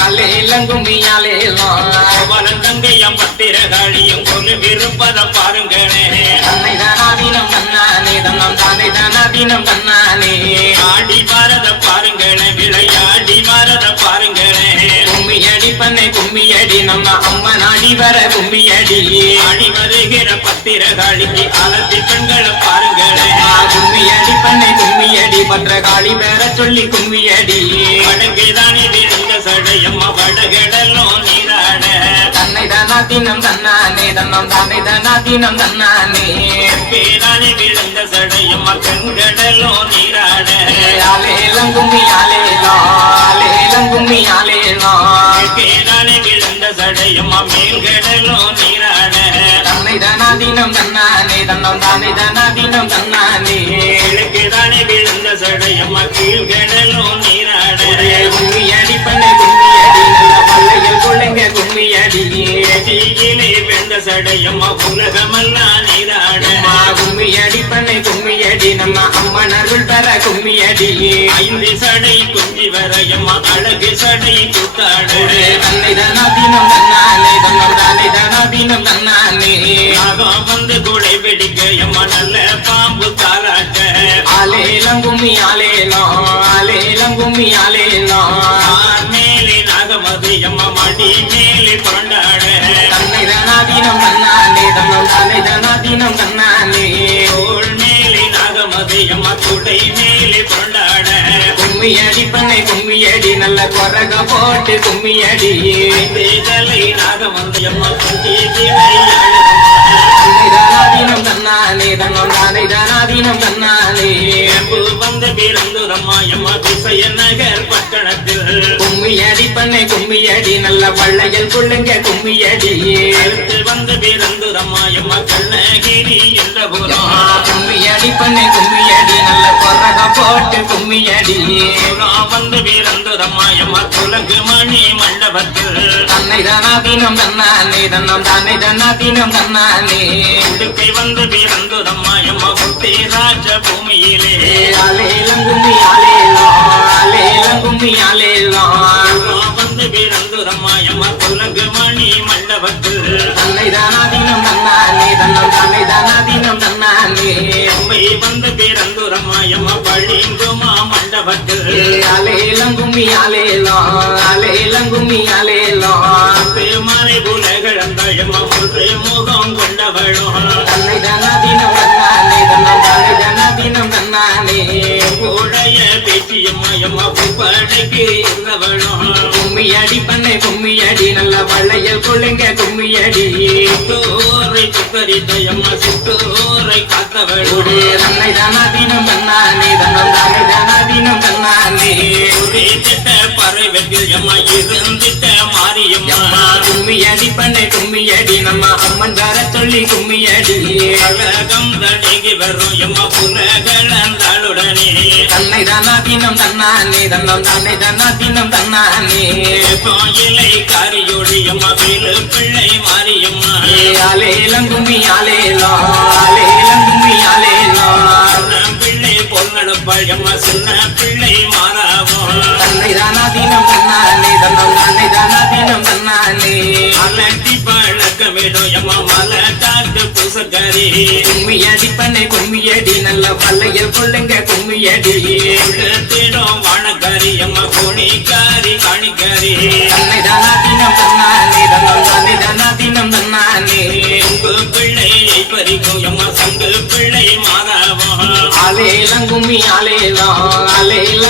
ஆலேலம் கும்மி ஆலேலம் வளர்ந்தங்கையம் பத்திரகாளியும் கொலு விருப்பத பாருங்களே தன்னை தானாதீனம் தன்னானே தன்னம் தானே தானாதீனம் தன்னானே ஆடி பாரத பாருங்களே விளையாடி பாரத பாருங்களே கும்மியடி பண்ணை கும்மியடி நம்ம அம்மா நாடி வர கும்மியடி ஆடி வருகிற பத்திரகாளிக்கு அலத்தி பெண்களை பாருங்களே கும்மியடி பண்ணை கும்மியடி பத்திரகாளி பேர சொல்லி கும்மியடி வடங்குதானே விழுந்த சடையம்மா வடகடலும் நீராட தன்னை தானாதீனம் தன்னானே தன்னம் தானே தானாதீனம் தன்னானே பேரானே விழுந்த சடையம்மா கண்கடலும் நீராட ஆலேலம் கும்மி ஆலேலம் ஆலேலம் கும்மி ஆலேலம் பேரானே விழுந்த சடையம்மா மேல்கடலும் நீராட தன்னை தானாதீனம் தன்னானே தன்னம் தானே தானாதீனம் தன்னானே கிழக்குதானே விழுந்த சடையம்மா கீழ்கடலும் நீராட கும்மியடி பண்ணை கும்மியடி நல்ல பல்லையில் கொள்ளைங்க கும்மியடி தீயிலே விழுந்த சடையம்மா உலகமெல்லாம் நீராட கும்மியடி பண்ணை கும்மியடி நம்ம அம்மன் அருள் தர கும்மியடி ஐந்து சடை குஞ்சி வரையம்மா அழகு சடை குத்தாட தன்னை தானாதீனம் தன்னானே தன்னம் தானே தானாதீனம் தன்னானே நாகம் வந்து குடை வெடிக்க எம்மா நல்ல பாம்பு தாராட்ட ஆலேலம் கும்மி ஆலேலம் ஆலேலம் கும்மி ஆலேலம் மேலே நாகமது எம்மா மடி மேலே புரண்டாட தன்னை தானாதீனம் தன்னானே தன்னம் தானே தானாதீனம் தன்னானே தோள் மேலே நாகமது எம்மா துடை மேலே புரண்டாட கும்மியடி பண்ணை கும்மியடி நல்ல கொரக போட்டு கும்மியடி வேதலை நாகமது எம்மா குஞ்சி விளையாட தன்னை தானாதீனம் தன்னானே தன்னம் தானே தானாதீனம் தன்னானே வந்து பிறந்துரம்மா எம்மா திசைய நகர் பட்டணத்தில் கும்மியடி பண்ணை கும்மியடி நல்ல பள்ளையல் கொள்ளுங்க கும்மியடி அடுத்து வந்து பிறந்துரம்மா எம்மா கண்ணகிரி என்ற புறம் கும்மியடி பண்ணை கும்மியடி நல்ல கொரக போட்டு கும்மியடி வந்து பிறந்துரம்மா எம்மா துலங்கு மணி மண்டபத்தில் தன்னை தானாதீனம் தன்னானே தன்னம் தானே தானாதீனம் தன்னானே உடுக்கை வந்து பிறந்துரம்மா எம்மா புத்தி ராஜ பூமியிலே ஆலேலம் கும்மி ஆலேலம் ஆலேலம் கும்மி ஆலேலம் வந்து பிறந்துரம்மா எம்மா துலங்கு மணி மண்டபத்தில் தன்னை தானாதீனம் தன்னானே தன்னம் தானே தானாதீனம் தன்னானே அம்மை வந்து பிறந்துரம்மா எம்மா பழிங்குமா மண்டபத்தில் ஆலேலம் கும்மி ஆலேலம் ஆலேலம் கும்மி ஆலேலம் பெருமானை புலகழந்த எம்மா புது முகம் கொண்டவளும் தன்னை தானாதீனம் தன்னானே தன்னம் தானே தானாதீனம் தன்னானே உடைய பேச்சியம்மா எம்மா பூப்படைக்கு இருந்தவளும் கும்மியடி பண்ணை கும்மியடி நல்ல வளையல் கொள்ளுங்க கும்மியடி தோரை சுத்தரித்த எம்மா சித்தோரை காத்தவளும் தன்னை தானாதீனம் தன்னானே தன்னம் தானே தானாதீனம் தன்னானே ஒரே திட்ட பறவைகள் எம்மா இருந்திட்ட மாரியம்மா கும்மியடி பண்ணை கும்மியடி நம்ம அம்மன் தர சொல்லி கும்மியடி அழகம் தடைக்கு வரும் எம்மா புலகழந்தாளுடனே தன்னை தானாதீனம் தன்னானே தன்னம் தானே தானாதீனம் தன்னானே கோயிலை காரியோடி எம்மா வேலு பிள்ளை மாரியம்மா ஆலேலம் கும்மி ஆலேலம் ஆலேலம் கும்மி ஆலேலம் பிள்ளை பொன்னடப்பாள் எம்மா சின்ன பிள்ளை மாறாவும் தன்னை தானாதீனம் தன்னானே தன்னம் தானே தானாதீனம் தன்னானே அலட்டி பழக்கமிடும் எம்மா மலை காத்து புசக்கரி கும்மியடி பண்ணை கும்மியடி நல்ல பல்லையல் கொள்ளுங்க கும்மியடி திடம் வாழக்காரி எம்மா கோணிக்காரி காணிக்காரி தன்னை தானாதீனம் தன்னானே தன்னம் தானே தானாதீனம் தன்னானே உங்கு பிள்ளையை பறிக்கும் எம்மா சங்கு பிள்ளை மாறாவும் ஆலேலம் கும்மி ஆலேலம் ஆலேலம்